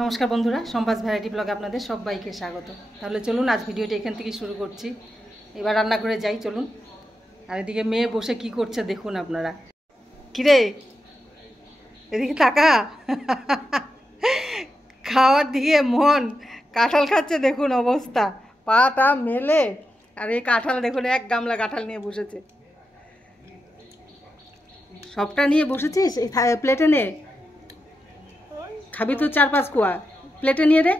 নমস্কার বন্ধুরা, সম্পাস ভ্যারাইটি ব্লগে আপনাদের সবাইকে স্বাগত। তাহলে চলুন আজ ভিডিওটা এখান থেকে শুরু করছি। এবার রান্না করে যাই, চলুন। আর এদিকে মেয়ে বসে কি করছে দেখুন আপনারা। কিরে এদিকে তাকা, খাওয়ার দিকে মন, কাঁঠাল খাচ্ছে দেখুন অবস্থা, পাটা মেলে। আর এই কাঁঠাল দেখুন, এক গামলা কাঁঠাল নিয়ে বসেছে। সবটা নিয়ে বসেছিস এই প্লেটে নে, খাবি তো 4-5 কোয়া, প্লেটে নিয়ে রে।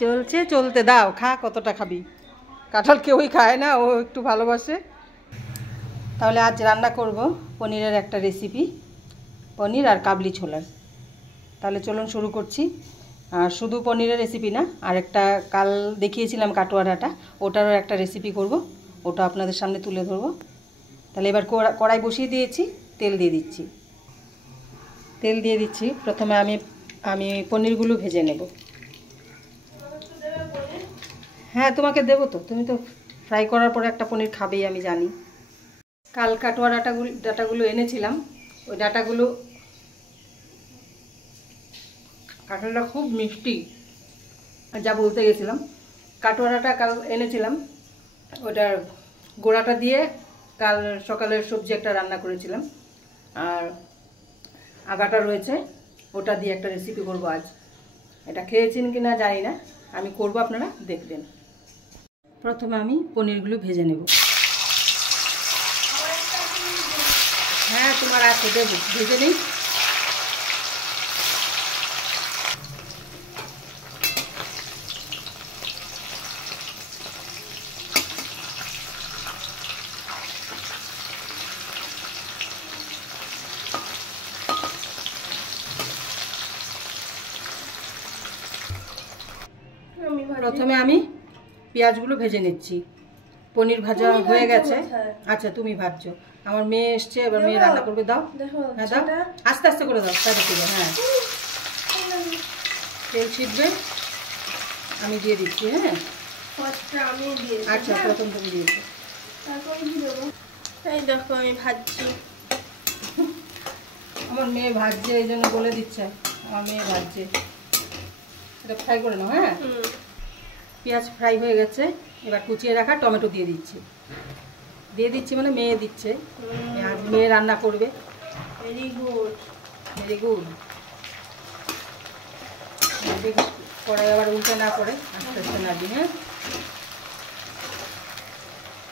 চলছে চলতে দাও, খা, কতটা খাবি। কাঁঠাল কেউই খায় না, ও একটু ভালোবাসে। তাহলে আজ রান্না করব পনিরের একটা রেসিপি, পনির আর কাবলি ছোলার। তাহলে চলুন শুরু করছি। আর শুধু পনিরের রেসিপি না, আর একটা কাল দেখিয়েছিলাম কাটোয়া ডাঁটা, ওটারও একটা রেসিপি করব, ওটা আপনাদের সামনে তুলে ধরবো। তাহলে এবার কড়াই বসিয়ে দিয়েছি, তেল দিয়ে দিচ্ছি। প্রথমে আমি পনিরগুলো ভেজে নেব। হ্যাঁ তোমাকে দেবো তো, তুমি তো ফ্রাই করার পরে একটা পনির খাবেই, আমি জানি। কাল কাটোয়া ডাঁটাগুলো এনেছিলাম, ওই ডাঁটাগুলো, কাঁঠালটা খুব মিষ্টি, যা বলতে গেছিলাম। কাটোয়া ডাঁটা কাল এনেছিলাম, ওটার গোড়াটা দিয়ে কাল সকালের সবজি একটা রান্না করেছিলাম, আর আগাটা রয়েছে, ওটা দিয়ে একটা রেসিপি করব আজ। এটা খেয়েছেন কি না জানি না, আমি করব, আপনারা দেখবেন। প্রথমে আমি পনিরগুলো ভেজে নেব। হ্যাঁ তোমার আছে, দেবো, ভেজে নেই। প্রথমে আমি পেঁয়াজগুলো ভেজে নিচ্ছি। পনির ভাজা হয়ে গেছে। আচ্ছা তুমি ভাজছো, আমার মেয়ে এসছে, এবার মেয়ে রান্না করবে। দাও, হ্যাঁ দাও, আস্তে আস্তে করে দাও, তাই দেখবে। হ্যাঁ তেল ছিটবে, আমি দিয়ে দিচ্ছি। হ্যাঁ আচ্ছা, প্রথম তুমি দিয়েছো, দেখো আমি ভাজছি। আমার মেয়ে ভাজছে, এই জন্য বলে দিচ্ছে, আমার মেয়ে ভাজছে। এটা ফ্রাই করে নাও। হ্যাঁ পেঁয়াজ ফ্রাই হয়ে গেছে, এবার কুচিয়ে রাখা টমেটো দিয়ে দিচ্ছি মানে মেয়ে দিচ্ছে, আজ মেয়ে রান্না করবে। Very good. কড়াই আবার উল্টে না করে আস্তে আস্তে নাড়বি। হ্যাঁ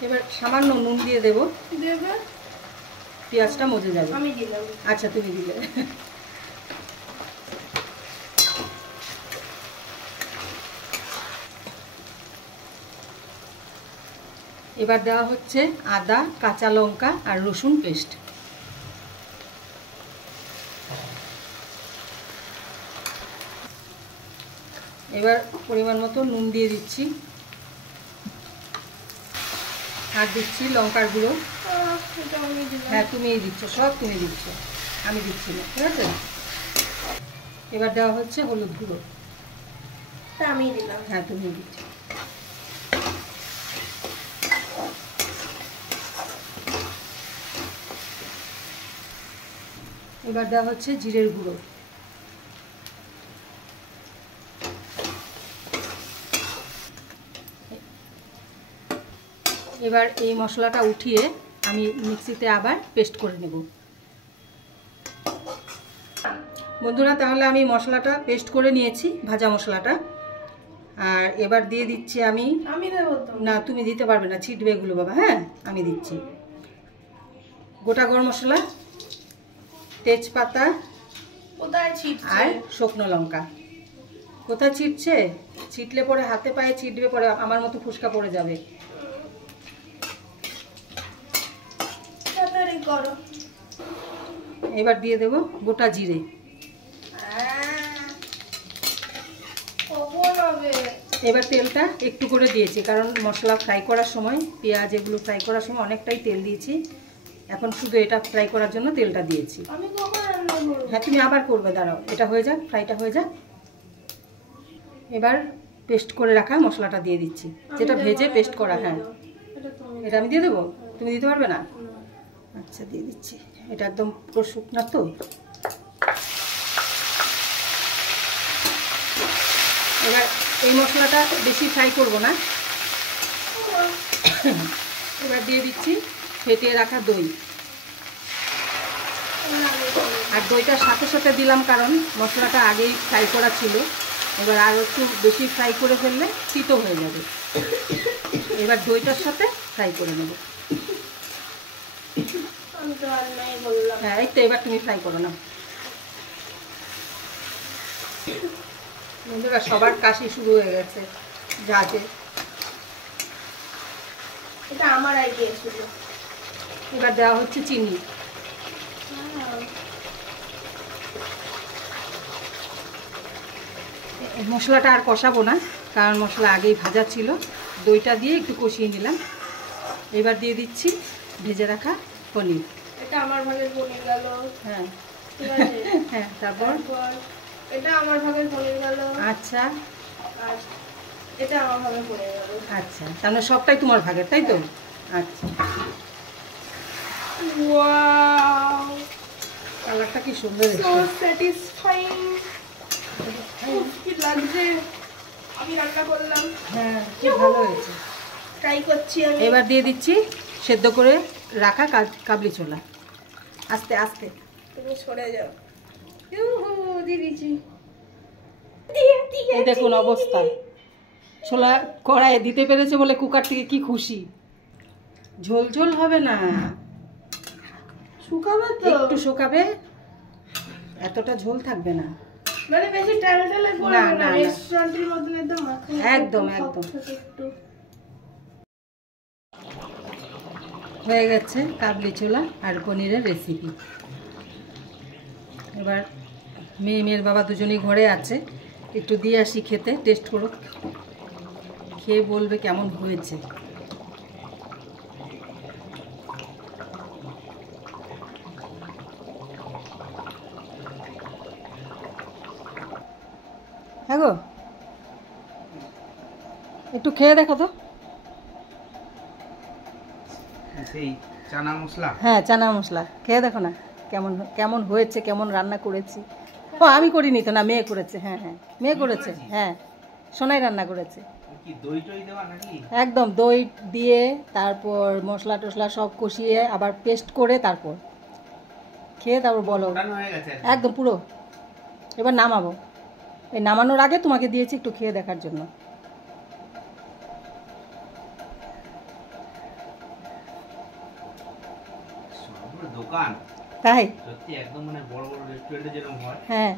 এবার সামান্য নুন দিয়ে দেবো, পেঁয়াজটা মজে যাবে। আমি দিলাম। আচ্ছা তুমি দিলে। এবার দেওয়া হচ্ছে আদা, কাঁচা লঙ্কা আর রসুন পেস্ট। এবার পরিমাণ মতো নুন দিয়ে দিচ্ছি, আর দিচ্ছি লঙ্কার গুঁড়ো। হ্যাঁ তুমিই দিচ্ছ, সব তুমি দিচ্ছ, আমি দিচ্ছি না, ঠিক আছে। এবার দেওয়া হচ্ছে হলুদ গুঁড়ো, আমি দিলাম। হ্যাঁ তুমি দিচ্ছ। এবার দেওয়া হচ্ছে জিরের গুঁড়ো। এবার এই মশলাটা উঠিয়ে আমি মিক্সিতে আবার পেস্ট করে নেব। বন্ধুরা তাহলে আমি মশলাটা পেস্ট করে নিয়েছি, ভাজা মশলাটা। আর এবার দিয়ে দিচ্ছি আমি না, তুমি দিতে পারবে না, ছিটবে এগুলো বাবা। হ্যাঁ আমি দিচ্ছি গোটা গরম মশলা, তেজপাতা আর শুকনো লঙ্কা। কোথায় ছিটছে? ছিটলে পরে হাতে পায়ে ছিটবে, পরে আমার মতো ফুসকা পড়ে যাবে। এবার দিয়ে দেবো গোটা জিরে। এবার তেলটা একটু করে দিয়েছি, কারণ মশলা ফ্রাই করার সময়, পেঁয়াজ এগুলো ফ্রাই করার সময় অনেকটাই তেল দিয়েছি। এখন শুধু এটা ফ্রাই করার জন্য তেলটা দিয়েছি। হ্যাঁ তুমি আবার করবে, দাঁড়াও, এটা হয়ে যাক, ফ্রাইটা হয়ে যাক। এবার পেস্ট করে রাখা মশলাটা দিয়ে দিচ্ছি, যেটা ভেজে পেস্ট করা। হ্যাঁ এটা আমি দিয়ে দেবো, তুমি দিতে পারবে না? আচ্ছা দিয়ে দিচ্ছি। এটা একদম পুরো শুকনা তো, এই মশলাটা বেশি ফ্রাই করব না। এবার দিয়ে দিচ্ছি ফেটিয়ে রাখা দই। আর দইটার সাথে সাথে দিলাম কারণ মশলাটা আগেই ফ্রাই করা ছিল। এবার আরও একটু বেশি ফ্রাই করে ফেললে তিতো হয়ে যাবে। এবার দইটার সাথে ফ্রাই করে নেব। হ্যাঁ এই তো, এবার তুমি ফ্রাই করো না। বন্ধুরা সবার কাশি শুরু হয়ে গেছে যাতে। এটা আমার আইডিয়া ছিল। এবার দেওয়া হচ্ছে চিনি। মশলাটা আর কষাবো না কারণ মশলা আগেই ভাজা ছিল। দইটা দিয়ে একটু কষিয়ে নিলাম। এবার দিয়ে দিচ্ছি ভেজে রাখা পনির। এটা আমার ভাগের পনির গেল। হ্যাঁ ঠিক আছে। হ্যাঁ তারপর এটা আমার ভাগের পনির গেল। আচ্ছা আর এটা আমার ভাগের পনির গেল। আচ্ছা, তাহলে সবটাই তোমার ভাগের, তাই তো? আচ্ছা, ওয়াও, কালারটা কি সুন্দর সো স্যাটিসফাইং। কি লাগছে, আমি রান্না করলাম। হ্যাঁ খুব ভালো হয়েছে। ট্রাই করছি আমি। এবার দিয়ে দিচ্ছি সেদ্ধ করে রাখা কাবলি ছোলা। আস্তে আস্তে তুমি সরে যাও। দিয়ে দিচ্ছি। এই দেখুন অবস্থা। ছোলা কড়াইয়ে দিতে পেরেছে বলে কুকার থেকে কি খুশি। ঝোল ঝোল হবে না, শুকাবে তো। একটু শুকাবে, এতটা ঝোল থাকবে না। মানে বেশি টালটালে না, করবে না, না, না। রেস্টুরেন্টের মতন একদম মাখো। একদম, একদম। একটু হয়ে গেছে কাবলি ছোলা আর পনিরের রেসিপি। এবার মেয়ের বাবা দুজনেই ঘরে আছে, একটু দিয়ে আসি খেতে। টেস্ট করো, খেয়ে বলবে কেমন হয়েছে। হ্যাঁ গো, একটু খেয়ে দেখো তো। সেই চানা মশলা, হ্যাঁ চানা মশলা খেয়ে দেখো না কেমন কেমন হয়েছে, কেমন রান্না করেছি। ও আমি করিনি তো, না মেয়ে করেছে। হ্যাঁ হ্যাঁ মেয়ে করেছে। হ্যাঁ সোনাই রান্না করেছে। কি দই টই দেওয়া নাকি? একদম দই দিয়ে তারপর মশলা টশলা সব কষিয়ে আবার পেস্ট করে তারপর খেয়ে তারপর বলো। ফোটানো হয়ে গেছে একদম পুরো। এবার নামাবো। এই নামানোর আগে তোমাকে দিয়েছি একটু খেয়ে দেখার জন্য। সবগুলো দোকান তাই? সত্যি একদম মানে বড় বড় রেস্টুরেন্টে যেরকম হয়, হ্যাঁ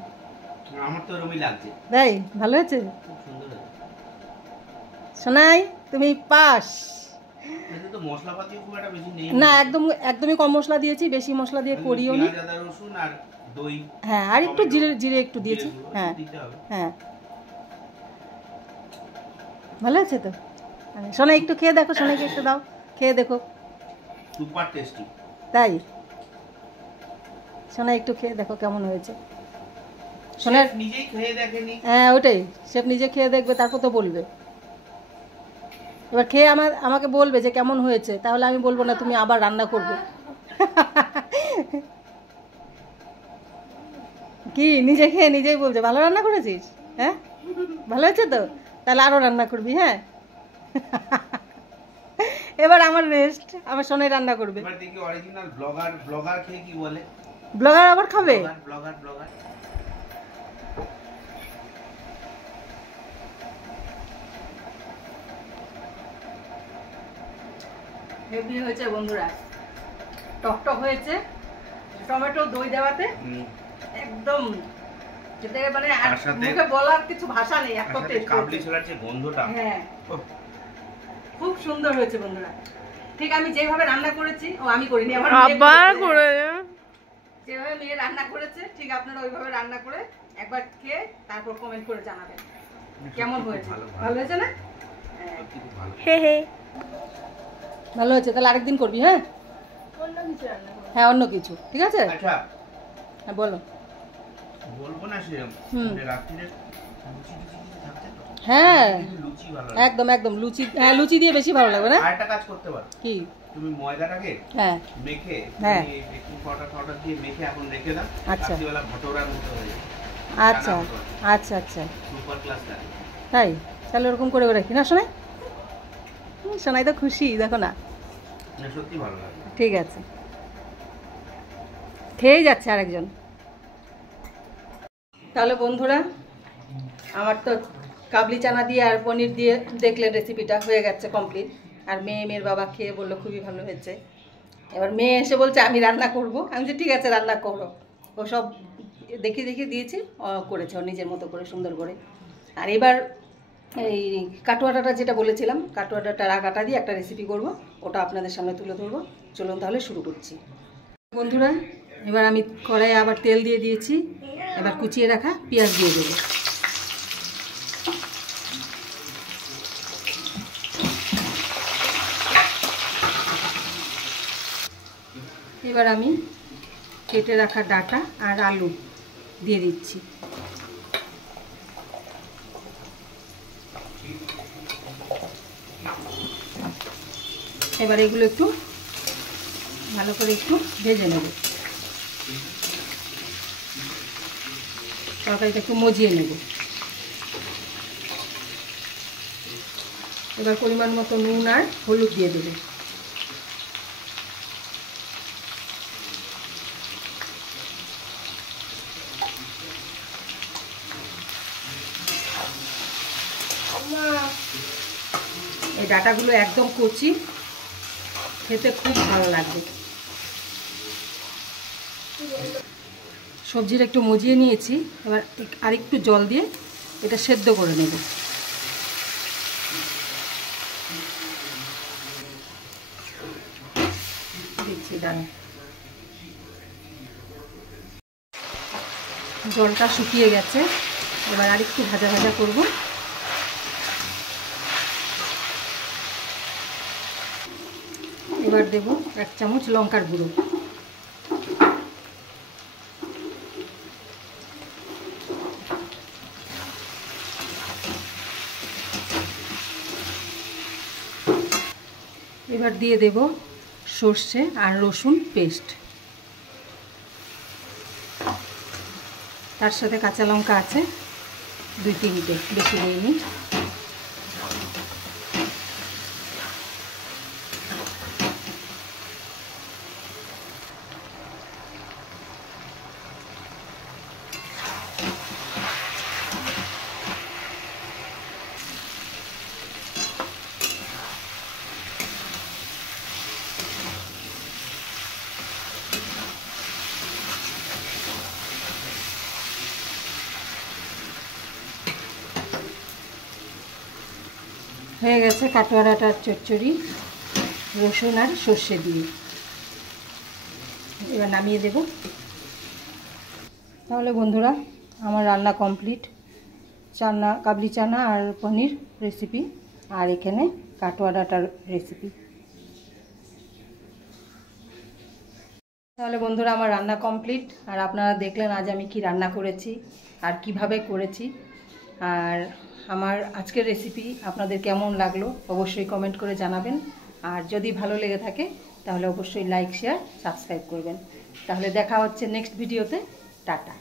আমার তো এরকমই লাগছে। তাই? ভালো হয়েছে খুব সুন্দর হয়েছে। সোনাই, তুমি পাস। এতে তো মশলাপাতিও খুব একটা বেশি নেই। না একদম, একদমই কম মশলা দিয়েছি, বেশি মশলা দিয়ে করিও নি। পেঁয়াজ, আদা, রসুন আর দই। হ্যাঁ আর একটু জিরে জিরে একটু দিয়েছি। হ্যাঁ দিতে হবে। হ্যাঁ ভালো আছে তো। সোনাই একটু খেয়ে দেখো, সোনাইকে একটু দাও, খেয়ে দেখো। Super tasty. তাই? সোনাই একটু খেয়ে দেখো কেমন হয়েছে। সোনার নিজেই খেয়ে দেখেনি। হ্যাঁ ওটাই, শেফ নিজে খেয়ে দেখবে তারপর তো বলবে। এবার খেয়ে আমাকে বলবে যে কেমন হয়েছে, তাহলে আমি বলবো না তুমি আবার রান্না করবে। কি নিজে খেয়ে নিজেই বলছে ভালো রান্না করেছিস? হ্যাঁ ভালো হয়েছে তো, তাহলে আরও রান্না করবি। হ্যাঁ এবার আমার রেস্ট, আমার সোনাই রান্না করবে। এবার দেখি অরিজিনাল ব্লগার খেয়ে কি বলে। ব্লগার আবার খাবে? ব্লগার হেভি হয়েছে বন্ধুরা, টকটক হয়েছে। টমেটো দই দেওয়াতে একদম খেতে মানে আর তার সাথে মুখে বলার কিছু ভাষা নেই, এত টেস্ট। কাবলি ছোলার যে গন্ধটা, হ্যাঁ খুব সুন্দর হয়েছে বন্ধুরা। ঠিক আমি যেভাবে রান্না করেছি, ও আমি করিনি, আমার আবার করে যেভাবে মেয়ে রান্না করেছে ঠিক আপনারা ওইভাবে রান্না করে একবার খেয়ে তারপর কমেন্ট করে জানাবেন কেমন হয়েছে। ভালো হয়েছে না? হে হে, ভালো হয়েছে। তাহলে আরেকদিন করবি। হ্যাঁ অন্য কিছু রান্না করো। হ্যাঁ অন্য কিছু, ঠিক আছে। আচ্ছা হ্যাঁ বলো। বলবো না সেরকম রাত্রিরে লুচি থাকতে তো। হ্যাঁ লুচি ভালো একদম একদম লুচি। হ্যাঁ লুচি দিয়ে বেশি ভালো লাগবে না? আর একটা কাজ করতে পারো। কি? তুমি ময়দাটাকে হ্যাঁ মেখে, হ্যাঁ একটু পাউডার দিয়ে মেখে এখন রেখে দাও। আচ্ছা। রাত্রিবেলা ভটোরার মতো হয়ে যাবে। আচ্ছা আচ্ছা আচ্ছা সুপার ক্লাস লাগে। তাই? তাহলে ওরকম করে রাখি না সোনাই? সোনাই তো খুশি, দেখো না। সত্যি ভালো লাগে। ঠিক আছে, খেয়েই যাচ্ছে আরেকজন। তাহলে বন্ধুরা, আমার তো কাবলি চানা দিয়ে আর পনির দিয়ে দেখলেন রেসিপিটা হয়ে গেছে কমপ্লিট। আর মেয়ের বাবা খেয়ে বললো খুবই ভালো হয়েছে। এবার মেয়ে এসে বলছে আমি রান্না করব। আমি বলছি ঠিক আছে, রান্না করো। ও সব দেখিয়ে দিয়েছি, করেছে ও নিজের মতো করে সুন্দর করে। আর এবার এই কাটোয়াটা যেটা বলেছিলাম, কাটোয়াটা রাগাটা দিয়ে একটা রেসিপি করব, ওটা আপনাদের সামনে তুলে ধরবো। চলুন তাহলে শুরু করছি। বন্ধুরা, এবার আমি কড়াইয়ে আবার তেল দিয়ে দিয়েছি। এবার কুচিয়ে রাখা পেঁয়াজ দিয়ে দেবো। এবার আমি কেটে রাখা ডাঁটা আর আলু দিয়ে দিচ্ছি। এবার এগুলো একটু ভালো করে একটু ভেজে নেব। তরকারিটা একটু মজিয়ে নেব। এবার পরিমাণ মতো নুন আর হলুদ দিয়ে দেব। এই ডাঁটাগুলো একদম কচি, খেতে খুব ভালো লাগবে। সবজিটা একটু মজিয়ে নিয়েছি। এবার আরেকটু জল দিয়ে এটা সেদ্ধ করে নেব। দিচ্ছি ডালে। জলটা শুকিয়ে গেছে। এবার আরেকটু ভাজা ভাজা করব। এবার দেব 1 চামচ লঙ্কার গুঁড়ো। এবার দিয়ে দেব সর্ষে আর রসুন পেস্ট। তার সাথে কাঁচা লঙ্কা আছে 2-3টে, বেশি দিইনি। হয়ে গেছে কাটোয়া ডাঁটার চচ্চড়ি রসুন আর সর্ষে দিয়ে। এবার নামিয়ে দেব। তাহলে বন্ধুরা, আমার রান্না কমপ্লিট। চানা, কাবলি চানা আর পনির রেসিপি, আর এখানে কাটোয়া ডাঁটার রেসিপি। তাহলে বন্ধুরা, আমার রান্না কমপ্লিট। আর আপনারা দেখলেন আজ আমি কি রান্না করেছি আর কিভাবে করেছি। আর আমার আজকের রেসিপি আপনাদের কেমন লাগলো অবশ্যই কমেন্ট করে জানাবেন। আর যদি ভালো লেগে থাকে তাহলে অবশ্যই লাইক, শেয়ার, সাবস্ক্রাইব করবেন। তাহলে দেখা হচ্ছে নেক্সট ভিডিওতে। টাটা।